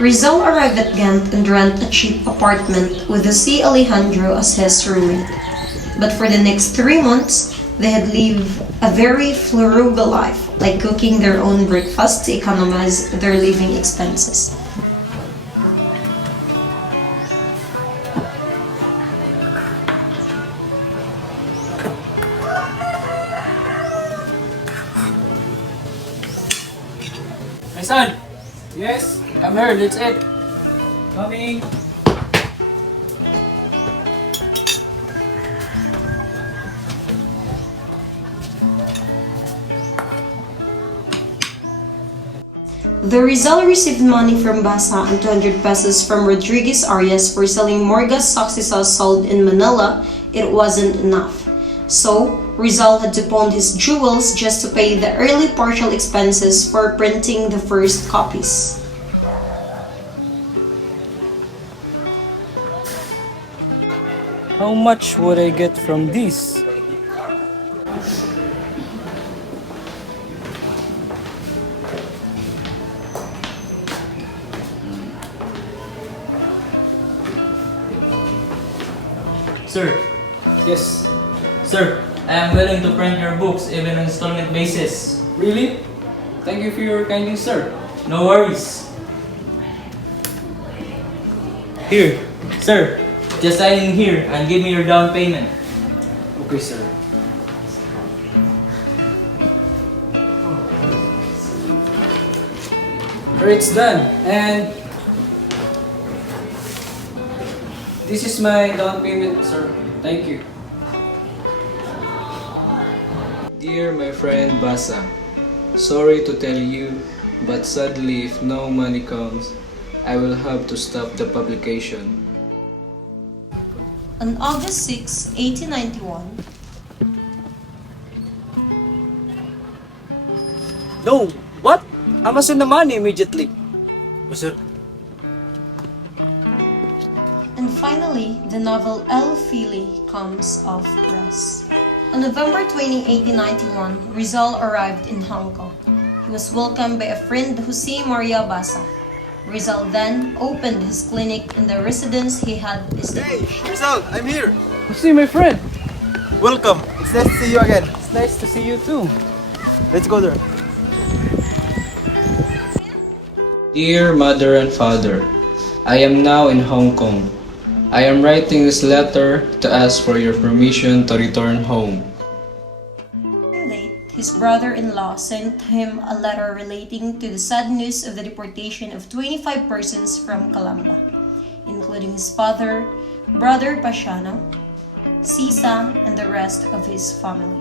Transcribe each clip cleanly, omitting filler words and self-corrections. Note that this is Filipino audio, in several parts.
Rizal arrived at Ghent and rent a cheap apartment with Jose Alejandro as his roommate. But for the next 3 months, they had lived a very frugal life, like cooking their own breakfast to economize their living expenses. My son! Yes? I'm here, that's it. Coming! The Rizal received money from Basa and 200 pesos from Rodriguez Arias for selling Morgas Soxy sauce sold in Manila. It wasn't enough. So, Rizal had to pawn his jewels just to pay the early partial expenses for printing the first copies. How much would I get from this? Sir, Yes. sir, I am willing to print your books even on installment basis. Really? Thank you for your kindness, sir. No worries. Here, sir, just sign in here and give me your down payment. Okay, sir. It's done. And this is my down payment, sir. Thank you. Dear my friend Basa, sorry to tell you, but sadly if no money comes, I will have to stop the publication. On August 6, 1891, No! What? I must send the money immediately. Yes, sir. and finally, the novel El Fili comes off press. On November 20, 1891, Rizal arrived in Hong Kong. He was welcomed by a friend, Jose Maria Basa. Rizal then opened his clinic in the residence he had Hey, established. Rizal, I'm here. See my friend. Welcome. It's nice to see you again. It's nice to see you too. Let's go there. Dear Mother and Father, I am now in Hong Kong. I am writing this letter to ask for your permission to return home. Late, his brother-in-law sent him a letter relating to the sad news of the deportation of 25 persons from Calamba, including his father, brother Pasiano, Sisa, and the rest of his family.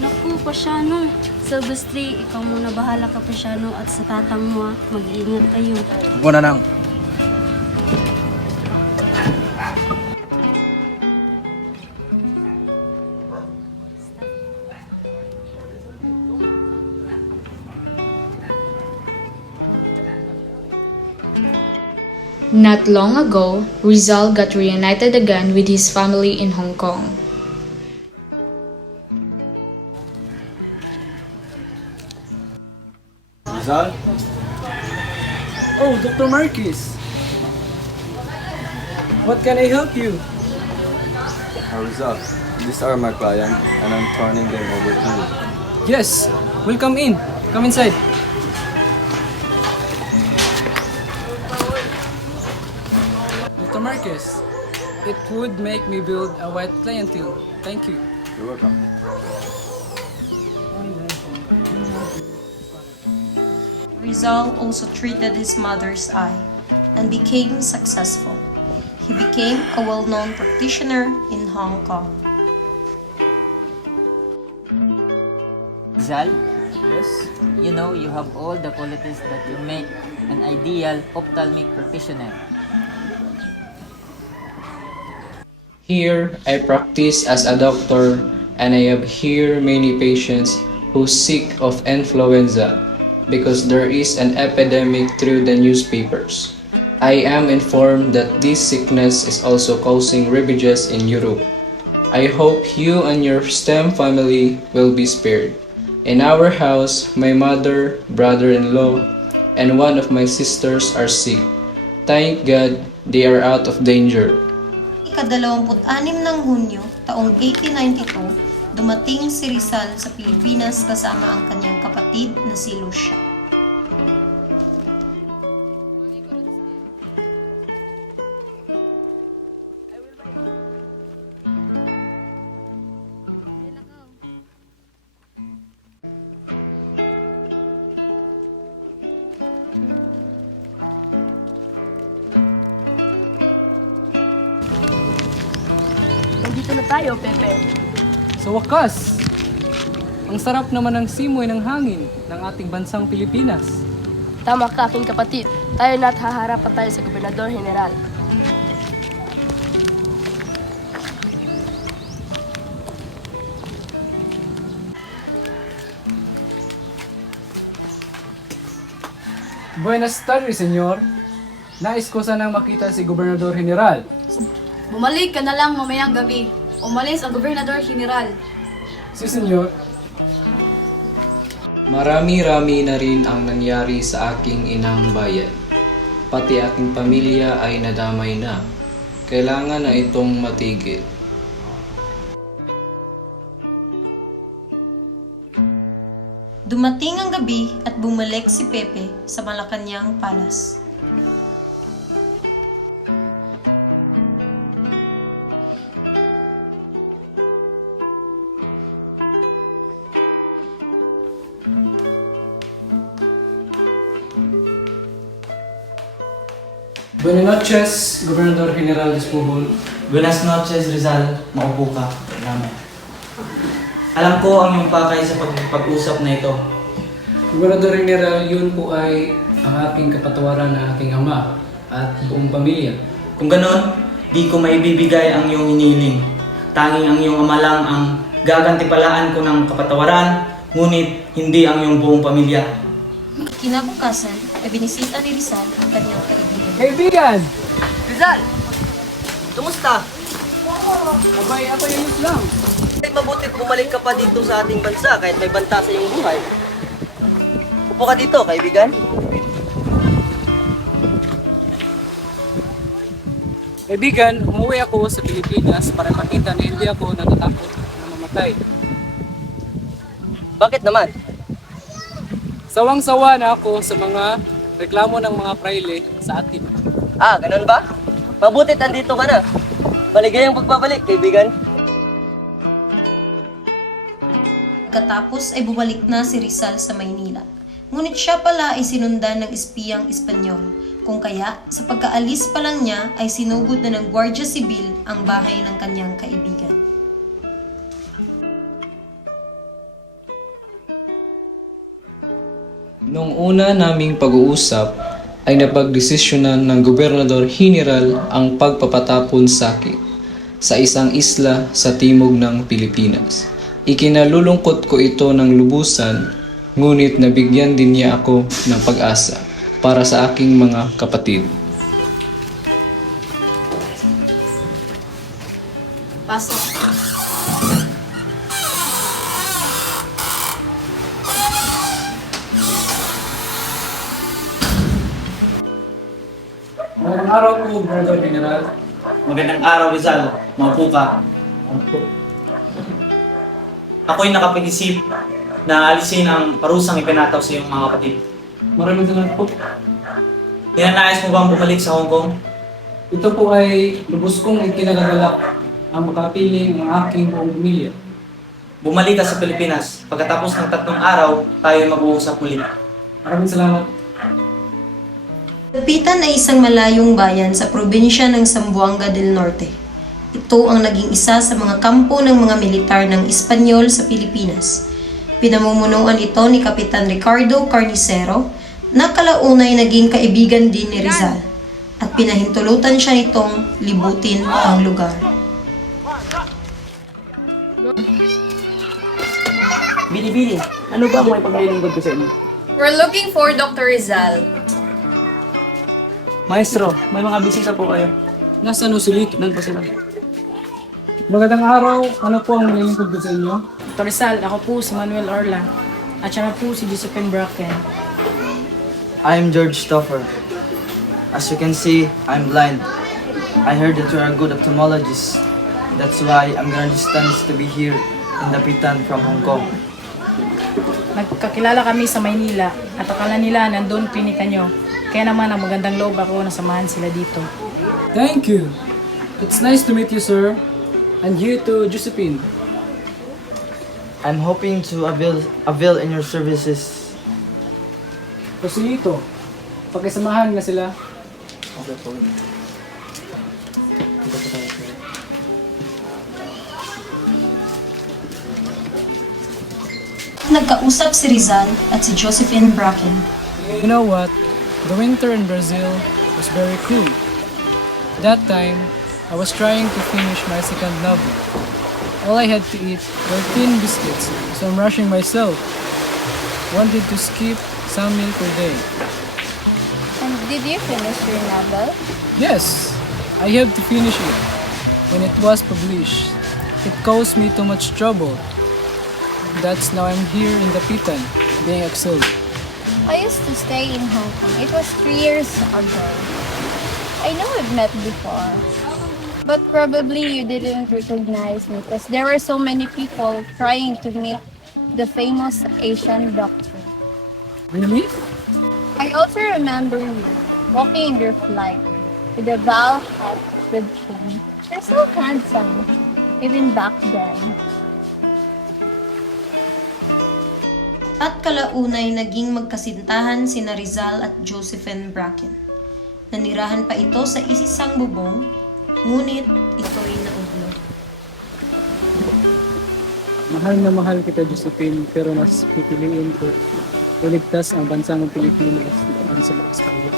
Naku, Pasyano. Silvestre, ikaw muna bahala ka, Pasyano, at sa tatang mo, mag-iingat kayo. Muna nang. Not long ago, Rizal got reunited again with his family in Hong Kong. Rizal? Oh, Dr. Marquez. What can I help you? Rizal, these are my client and I'm turning them over to you. Yes, welcome in. Come inside. Dr. Marquez, it would make me build a white clientele. Thank you. You're welcome. Rizal also treated his mother's eye and became successful. He became a well-known practitioner in Hong Kong. Rizal, Yes? you know you have all the qualities that you make an ideal ophthalmic practitioner. Here, I practice as a doctor and I have here many patients who sick of influenza because there is an epidemic through the newspapers. I am informed that this sickness is also causing ravages in Europe. I hope you and your STEM family will be spared. In our house, my mother, brother-in-law, and one of my sisters are sick. Thank God they are out of danger. Ika-26 ng Hunyo, taong 1892, dumating si Rizal sa Pilipinas kasama ang kanyang kapatid na si Lucia. Nandito na tayo, Pepe. Sa wakas, ang sarap naman ng simoy ng hangin ng ating bansang Pilipinas. Tama ka, aking kapatid. Tayo na't haharap pa tayo sa Gobernador General. Buenas tardes, senyor. Nais ko sanang makita si Gobernador General. Bumalik ka na lang mamayang gabi. Umalis ang Gobernador General. Si senyor, Marami-rami na rin ang nangyari sa aking inang bayan. Pati aking pamilya ay nadamay na. Kailangan na itong matigil. Dumating ang gabi at bumalik si Pepe sa Malacanang Palace. Buenas noches, Gobernador General Despuhol. Buenas noches, Rizal. Maupo ka. Salamat. Alam ko ang iyong pakay sa pag-usap na ito. Gobernador General, yun po ay ang aking kapatawaran ng aking ama at buong pamilya. Kung ganon, di ko maibibigay ang iyong hinihiling. Tanging ang iyong ama lang ang gagantipalaan ko ng kapatawaran, ngunit hindi ang iyong buong pamilya. Kinabukasan, ay binisita ni Rizal ang kanyang kaibigan. Kaibigan! Rizal! Kumusta? Abay, ako yun lang. Ay mabutit bumalik ka pa dito sa ating bansa kahit may banta sa iyong buhay. Upo ka dito, kaibigan. Kaibigan, umuwi ako sa Pilipinas para makita na hindi ako natatakot na mamatay. Bakit naman? Sawang-sawa na ako sa mga reklamo ng mga praile sa atin. Ah, ganun ba? Mabutit andito ka na. Maligayang pagbabalik, kaibigan. Katapos ay bumalik na si Rizal sa Maynila. Ngunit siya pala ay sinundan ng espiyang Espanyol. Kung kaya, sa pagkaalis pa lang niya ay sinugod na ng Guardia Sibil ang bahay ng kanyang kaibigan. Noong una naming pag-uusap, ay napagdesisyonan ng Gobernador General ang pagpapatapon sa akin sa isang isla sa timog ng Pilipinas. Ikinalulungkot ko ito ng lubusan, ngunit nabigyan din niya ako ng pag-asa para sa aking mga kapatid. Pasok. Magandang araw po, Gobernador General. Magandang araw, Rizal. Maupo ka. Ako'y nakapag-isip na alisin ang parusang ipinataw sa iyong mga kapatid. Maraming salamat po. Ninanais mo bang bumalik sa Hong Kong? Ito po ay lubos kong ikinagagalak ang makapiling ng aking buong pamilya. Bumalik ka sa Pilipinas. Pagkatapos ng 3 araw, tayo mag-uusap muli. Maraming salamat. Dapitan ay isang malayong bayan sa probinsya ng Zamboanga del Norte. Ito ang naging isa sa mga kampo ng mga militar ng Espanyol sa Pilipinas. Pinamumunuan ito ni Kapitan Ricardo Carnicero na kalaunay naging kaibigan din ni Rizal at pinahintulutan siya nitong libutin ang lugar. Bili-bili, ano ba ang may paglilingkod ko sa inyo? We're looking for Dr. Rizal. Maestro, may mga bisita po kayo. Nasaan usulit? Doon po sila. Magandang araw. Ano po ang nililingkod ko sa inyo? Dr. Rizal, ako po si Manuel Orla. At siya po si Josephine Bracken. I am George Stoffer. As you can see, I'm blind. I heard that you are a good ophthalmologist. That's why I'm gonna distance to be here in Dapitan from Hong Kong. Nagkakilala kami sa Maynila at akala nila nandun klinika nyo. Kaya naman ang magandang loob ako na samahan sila dito. Thank you. It's nice to meet you, sir. And you too, Josephine. I'm hoping to avail in your services. Joselito, pakisamahan nga sila. Okay po. Nagkausap si Rizal at si Josephine Bracken. You know what? The winter in Brazil was very cool. That time, I was trying to finish my second novel. All I had to eat were thin biscuits, so I'm rushing myself. Wanted to skip some meal per day. And did you finish your novel? Yes, I have to finish it. When it was published, it caused me too much trouble. That's now I'm here in Dapitan, being exiled. I used to stay in Hong Kong. It was 3 years ago. I know we've met before. But probably you didn't recognize me because there were so many people trying to meet the famous Asian doctor. Really? I also remember you walking in your flight with a bow hat with him. You're so handsome, even back then. At kalaunay naging magkasintahan sina Rizal at Josephine Bracken. Nanirahan pa ito sa isisang bubong, ngunit ito'y naudlo. Mahal na mahal kita, Josephine, pero mas pipiliin ko iligtas ang bansang Pilipinas laban sa mga Espanyol.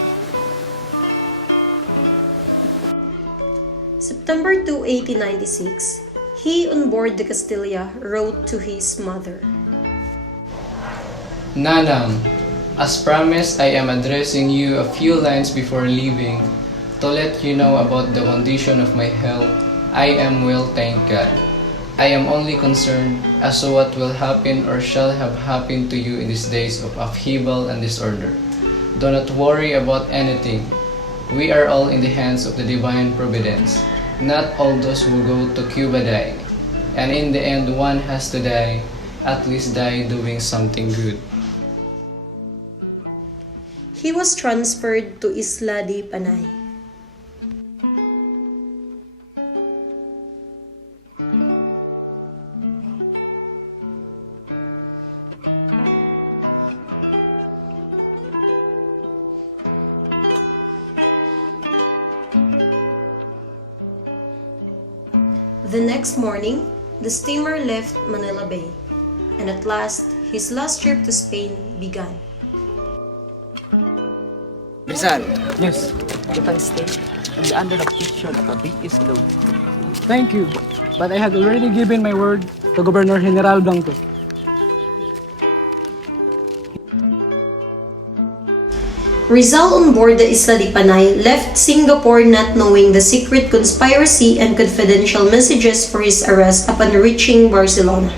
September 2, 1896, he on board the Castilla wrote to his mother. Nanang, as promised, I am addressing you a few lines before leaving to let you know about the condition of my health. I am well, thank God. I am only concerned as to what will happen or shall have happened to you in these days of upheaval and disorder. Do not worry about anything. We are all in the hands of the divine providence. Not all those who go to Cuba die. And in the end, one has to die, at least die doing something good. He was transferred to Isla de Panay. The next morning, the steamer left Manila Bay, and at last, his last trip to Spain began. Rizal, Yes, you can stay under the picture of a biggest load. thank you. But I had already given my word to Governor General Blanco. Rizal on board the Isla de Panay left Singapore not knowing the secret conspiracy and confidential messages for his arrest upon reaching Barcelona.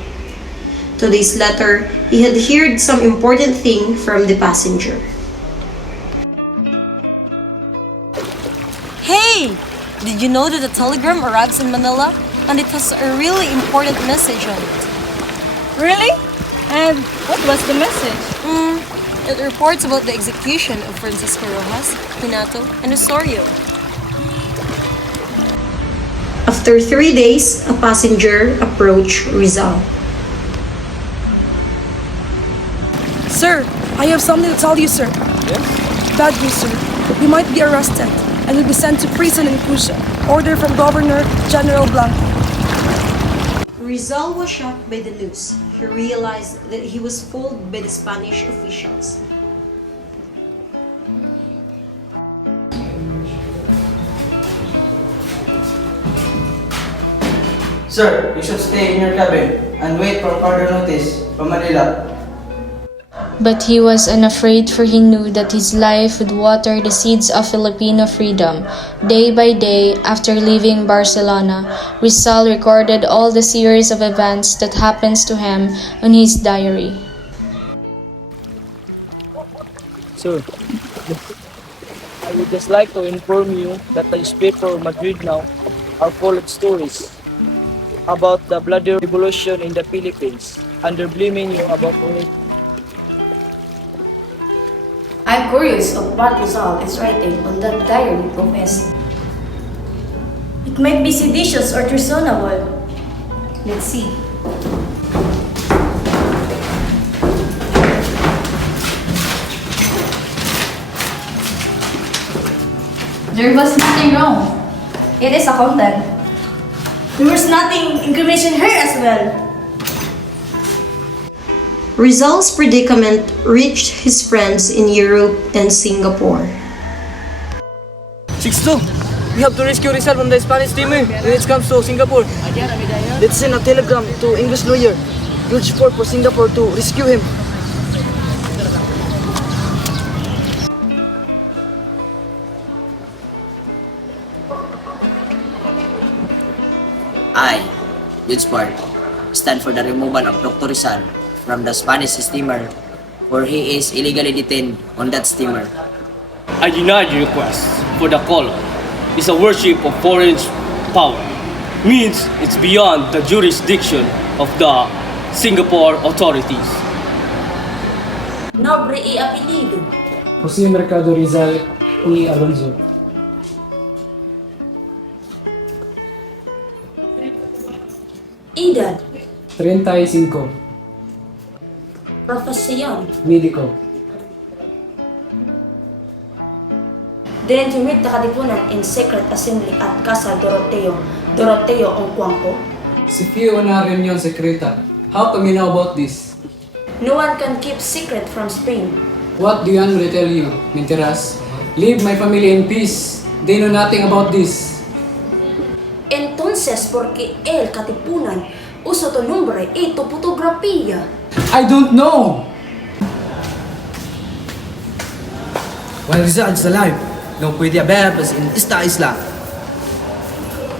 2 days later, he had heard some important thing from the passenger. Hey! Did you know that the telegram arrives in Manila? And it has a really important message on it. Really? And what was the message? It reports about the execution of Francisco Rojas, Hinato, and Osorio. After 3 days, a passenger approached Rizal. Sir, I have something to tell you, sir. Yes? Bad news, sir. We might be arrested and will be sent to prison in Cusha. Order from Governor General Blanco. Rizal was shocked by the news. He realized that he was fooled by the Spanish officials. Sir, you should stay in your cabin and wait for further notice from Manila. But he was unafraid, for he knew that his life would water the seeds of Filipino freedom. Day by day, after leaving Barcelona, Rizal recorded all the series of events that happens to him on his diary. Sir, I would just like to inform you that the newspaper of Madrid now are full of stories about the bloody revolution in the Philippines and they're blaming you about it. I'm curious of what Rizal is writing on that diary, Professor. It might be seditious or treasonable. Let's see. There was nothing wrong. It is a content. There was nothing incriminating her as well. Rizal's predicament reached his friends in Europe and Singapore. 6-2, we have to rescue Rizal from the Spanish steamer when it comes to Singapore. Let's send a telegram to English lawyer George Ford for Singapore to rescue him. I, George Ford, stand for the removal of Dr. Rizal from the Spanish steamer, for he is illegally detained on that steamer. I deny the request for the color. It's a worship of foreign power. Means it's beyond the jurisdiction of the Singapore authorities. Nobre y apelido. Jose Mercado Rizal y Alonso. Edad. 35. Profesión. Médico. Then to meet the Katipunan in secret assembly at Casa Doroteo Ongquanco. Si Fio na reunion sekreta. How come you know about this? No one can keep secret from Spain. What do Yan will tell you, Mentiras? Leave my family in peace. They know nothing about this. Entonces, porque el Katipunan uso tu nombre y tu fotografía. I don't know! While Rizal is alive, no puede haber paz en esta isla.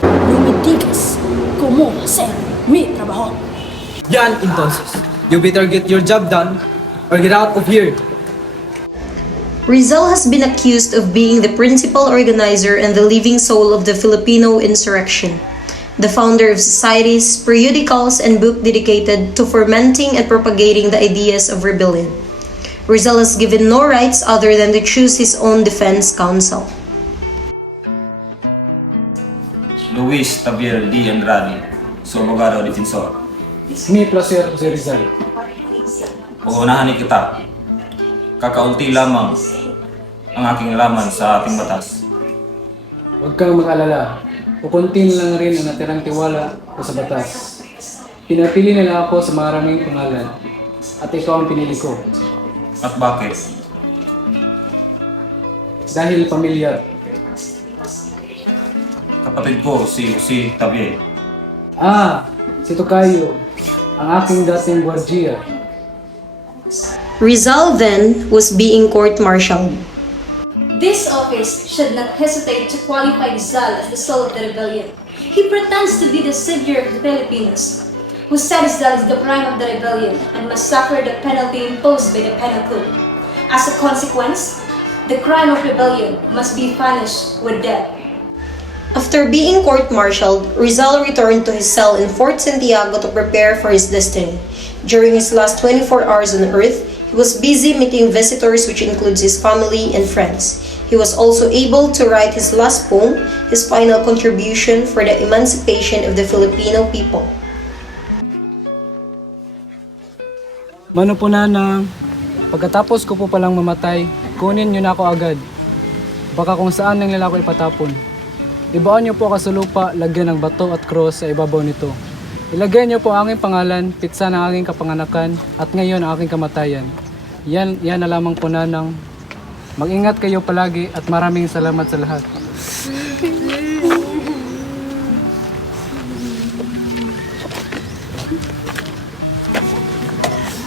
No me digas cómo hacer mi trabajo. Yan, entonces, you better get your job done or get out of here. Rizal has been accused of being the principal organizer and the living soul of the Filipino insurrection, the founder of societies, periodicals, and books dedicated to fomenting and propagating the ideas of rebellion. Rizal has given no rights other than to choose his own defense counsel. Luis Tabiel D. Andrade, su abogado defensor. Mi placer, Jose Rizal. Uunahan ni kita. Kakaunti lamang ang aking laman sa ating batas. Huwag kang mag-alala. Kukunti lang rin ang natirang tiwala ko sa batas. Pinapili nila ako sa maraming pangalan. At ikaw ang pinili ko. At bakit? Dahil pamilyar. Kapatid ko si Jose Tabiel. Si Tocayo, ang aking dating gwardiya. Rizal then was being court-martialed. This office should not hesitate to qualify Rizal as the soul of the rebellion. He pretends to be the savior of the Filipinos, who said Rizal is the prime of the rebellion and must suffer the penalty imposed by the penal code. As a consequence, the crime of rebellion must be punished with death. After being court-martialed, Rizal returned to his cell in Fort Santiago to prepare for his destiny. During his last 24 hours on Earth, he was busy meeting visitors, which includes his family and friends. He was also able to write his last poem, his final contribution for the emancipation of the Filipino people. Mano po nanang, pagkatapos ko po palang mamatay, kunin niyo na ako agad. baka kung saan nang nila ako ipatapon. Ibaon niyo po ako sa lupa, lagyan ng bato at cross sa ibabaw nito. Ilagay niyo po ang aking pangalan, pitsa ng aking kapanganakan, at ngayon ang aking kamatayan. Yan na lamang po, Nanang. Mag-ingat kayo palagi at maraming salamat sa lahat.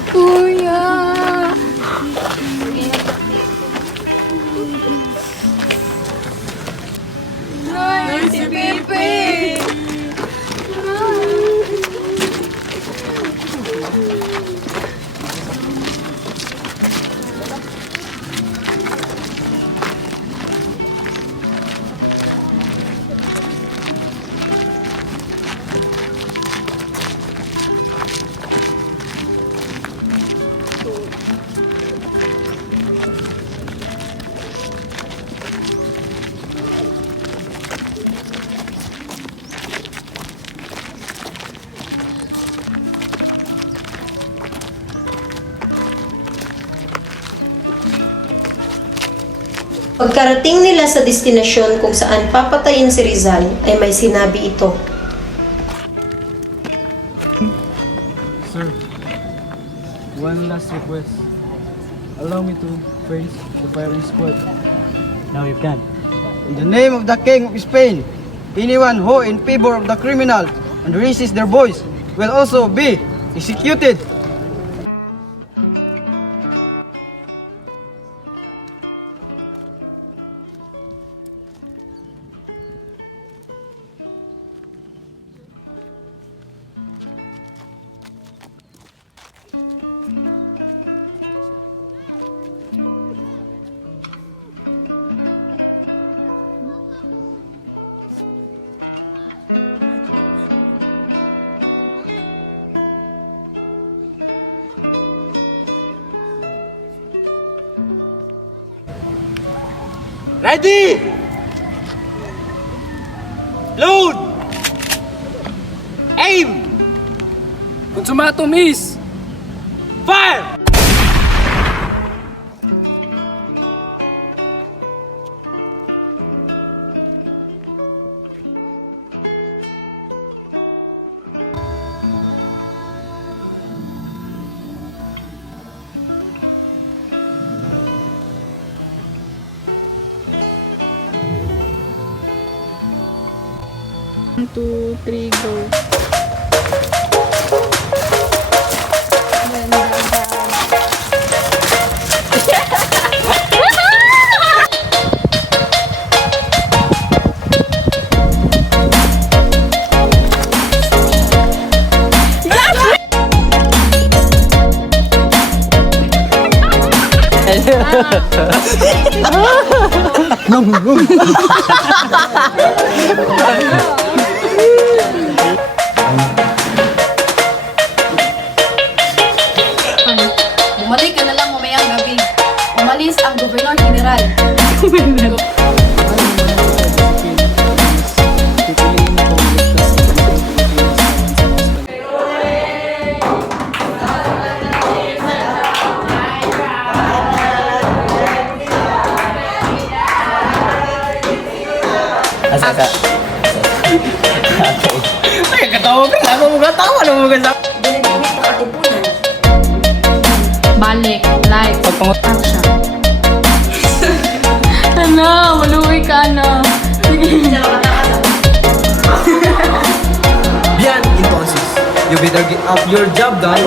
Kuya! Nay, si Pepe! Pagkarating nila sa destinasyon kung saan papatayin si Rizal, ay may sinabi ito. Sir, one last request. Allow me to face the firing squad. Now you can. In the name of the King of Spain, anyone who in favor of the criminals and raises their voice will also be executed. Ready! Load! Aim! Consumato, miss! Fire! One, two, three, go. Bumalik ka na lang mamayang gabi. Umalis ang Gobernador General. Asa. Ay, katawa ka na. Ano mo katawa? Ano mo katawa? Balik, like, action. Ano, maluwi ka na. Bien, entonces, you better get up your job done.